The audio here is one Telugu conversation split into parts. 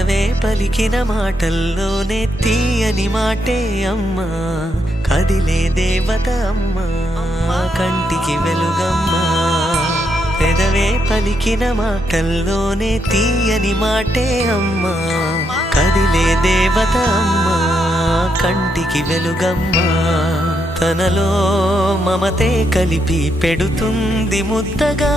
పెదవే పలికిన మాటల్లోనే తీయని మాటే అమ్మా, కదిలే దేవత అమ్మా, కంటికి వెలుగమ్మా. పెదవే పలికిన మాటల్లోనే తీయని మాటే అమ్మా, కదిలే దేవత అమ్మా, కంటికి వెలుగమ్మా. తనలో మమతే కలిపి పెడుతుంది ముద్దగా,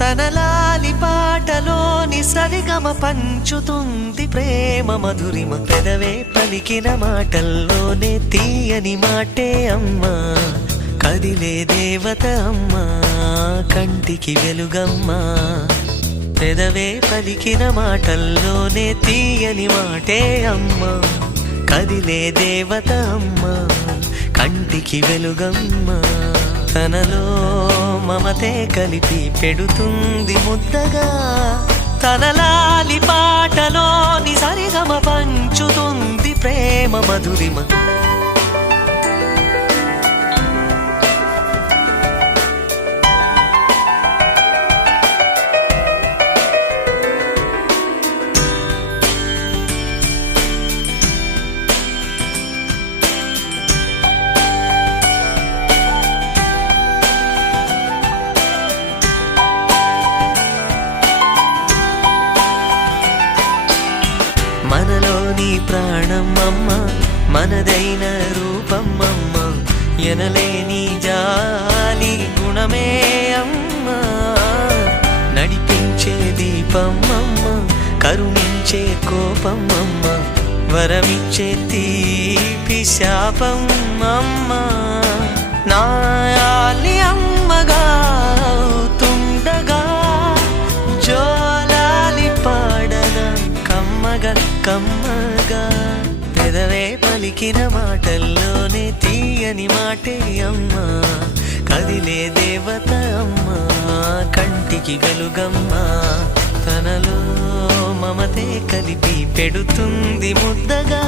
తన లాలి పాటలోని సరిగమ పంచుతుంది ప్రేమ మధురిమ. పెదవే పలికిన మాటల్లోనే తీయని మాటే అమ్మా, కదిలే దేవత అమ్మా, కంటికి వెలుగమ్మా. పెదవే పలికిన మాటల్లోనే తీయని మాటే అమ్మా, కదిలే దేవత అమ్మా, కంటికి వెలుగమ్మా. తనలో మమతే కలిపి పెడుతుంది ముద్దగా, తన లాలి పాటలోని సరిగమ పంచుతుంది ప్రేమ మధురిమ. మనలోని ప్రాణం అమ్మ, మనదైన రూపం అమ్మ, ఎనలేని జాలి గుణమే అమ్మ. నడిపించే దీపం అమ్మ, కరుణించే కోపం అమ్మ, వరమిచ్చే తీపి శాపం అమ్మ. నాయాలి అమ్మగా తుండగా, జోలాలి పాడన కమ్మగా కమ్మగా. పెదవే పలికిన మాటల్లోనే తీయని మాటే అమ్మా, కదిలే దేవత అమ్మా, కంటికి వెలుగమ్మా. తనలో మమతే కలిపి పెడుతుంది ముద్దగా,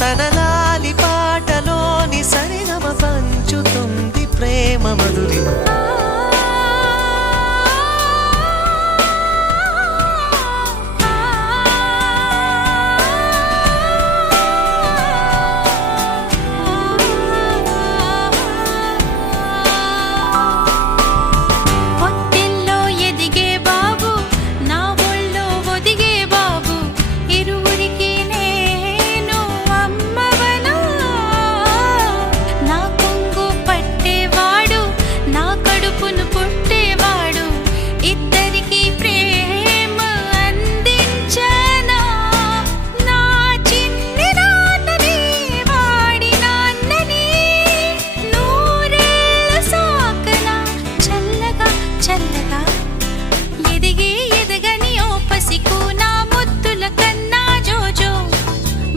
తన లాలి పాటలోని సరిగమ పంచుతుంది ప్రేమ మధురిమ.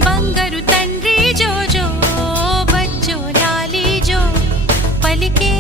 బంగారు తండ్రి జోజో, బజ్జో లాలి జో, పలికే